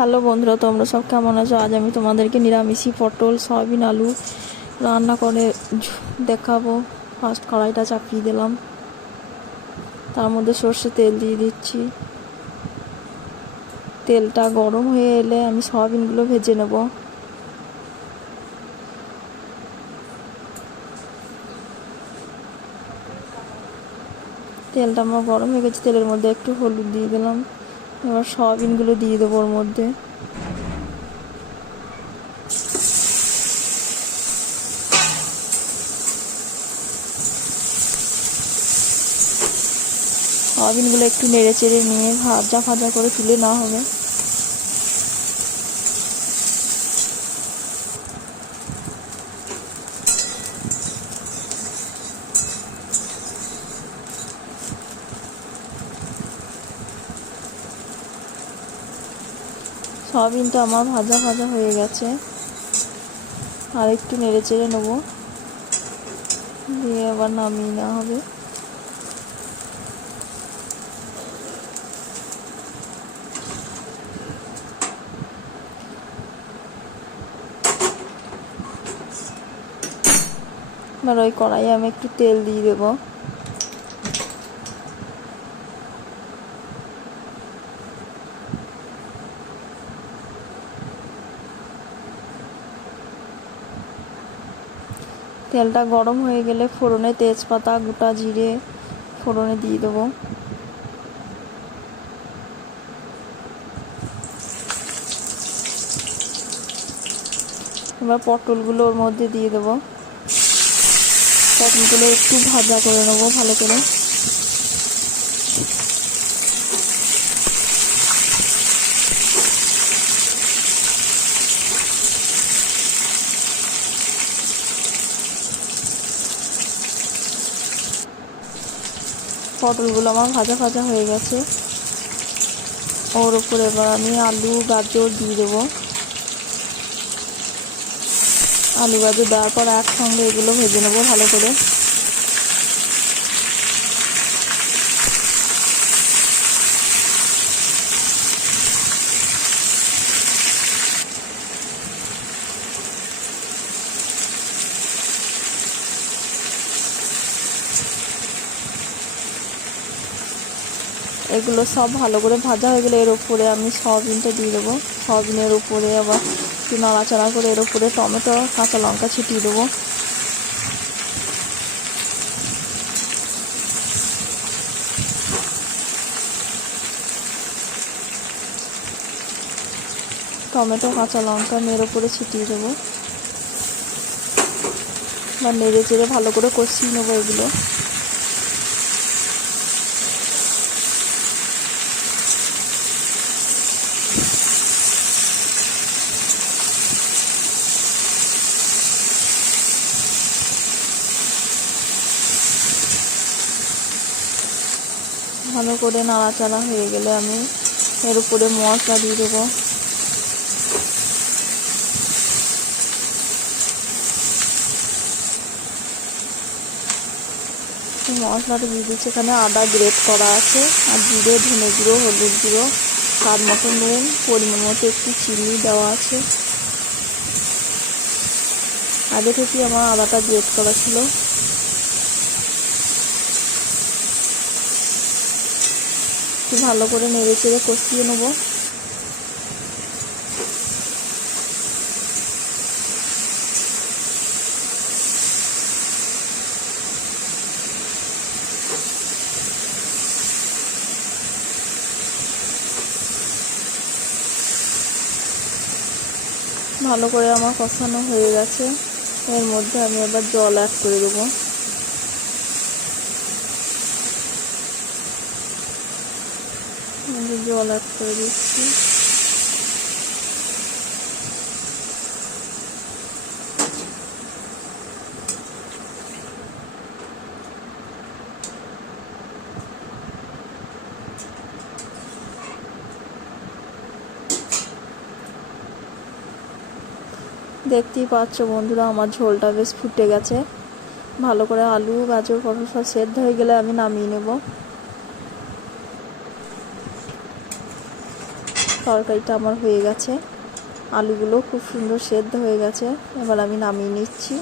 Hello বন্ধুরা, তোমরা সব কেমন আছো? আজ আমি তোমাদেরকে নিরামিষি পটল সয়াবিন আলু রান্না করে দেখাবো। ফার্স্ট কড়াইটা চাপিয়ে দিলাম, তার মধ্যে সর্ষে তেল দিয়ে দিচ্ছি। তেলটা গরম হয়ে এলে আমি সয়াবিনগুলো ভেজে নেব। তেলটা আমার গরম হয়ে গেছে, তেলের মধ্যে একটু হলুদ দিয়ে দিলাম। এবার সয়াবিনগুলো দিয়ে দেবো ওর মধ্যে। সয়াবিনগুলো একটু নেড়ে চেড়ে নিয়ে ভাজা করে তুলে নেওয়া হবে। সয়াবিনটা আমার ভাজা হয়ে গেছে, আর একটু নেড়ে চেড়ে নেবো, দিয়ে আবার নামিয়ে নেওয়া হবে। এবার ওই কড়াইয়ে আমি একটু তেল দিয়ে দেবো। তেলটা গরম হয়ে গেলে ফোড়নে তেজপাতা গোটা জিরে ফোড়নে দিয়ে দেবো। এবার পটলগুলো ওর মধ্যে দিয়ে দেবো। পটলগুলো একটু ভাজা করে নেবো ভালো করে। পটলগুলো আমার ভাজা হয়ে গেছে। ওর উপরে এবার আমি আলু গাজর দিয়ে দেবো। আলু গাজর দেওয়ার পর একসঙ্গে এগুলো ভেজে নেবো ভালো করে। এগুলো সব ভালো করে ভাজা হয়ে গেলে এর উপরে আমি সয়াবিনটা দিয়ে দেবো। সয়াবিনের উপরে আবার একটু নাড়াচাড়া করে এর উপরে টমেটো কাঁচা লঙ্কা ছিটিয়ে দেবো। টমেটো কাঁচা লঙ্কা এর উপরে ছিটিয়ে দেবো। বা নেড়ে চেড়ে ভালো করে কষিয়ে নেবো এগুলো। ভালো করে নাড়াচাড়া হয়ে গেলে আমি এর উপরে মশলা দিয়ে দেবো। মশলাটা দিয়ে দিচ্ছি, এখানে আদা গ্রেট করা আছে, আর জিরে ধনে গুঁড়ো হলুদ গুঁড়ো স্বাদ মতো নুন পরিমাণ মতো একটু চিনি দেওয়া আছে। আগে থেকে আমার আদাটা গ্রেট করা ছিল। একটু ভালো করে নেড়ে চেড়ে কষিয়ে নেবো। ভালো করে আমার কষানো হয়ে গেছে। এর মধ্যে আমি এবার জল অ্যাড করে দেবো। জল অ্যাড করে দিচ্ছি। দেখতেই পাচ্ছ বন্ধুরা, আমার ঝোলটা বেশ ফুটে গেছে। ভালো করে আলু গাজর পটল সব সেদ্ধ হয়ে গেলে আমি নামিয়ে নেব। তরকারিটা আমার হয়ে গেছে, আলুগুলো খুব সুন্দর সেদ্ধ হয়ে গেছে। এবার আমি নামিয়ে নিচ্ছি।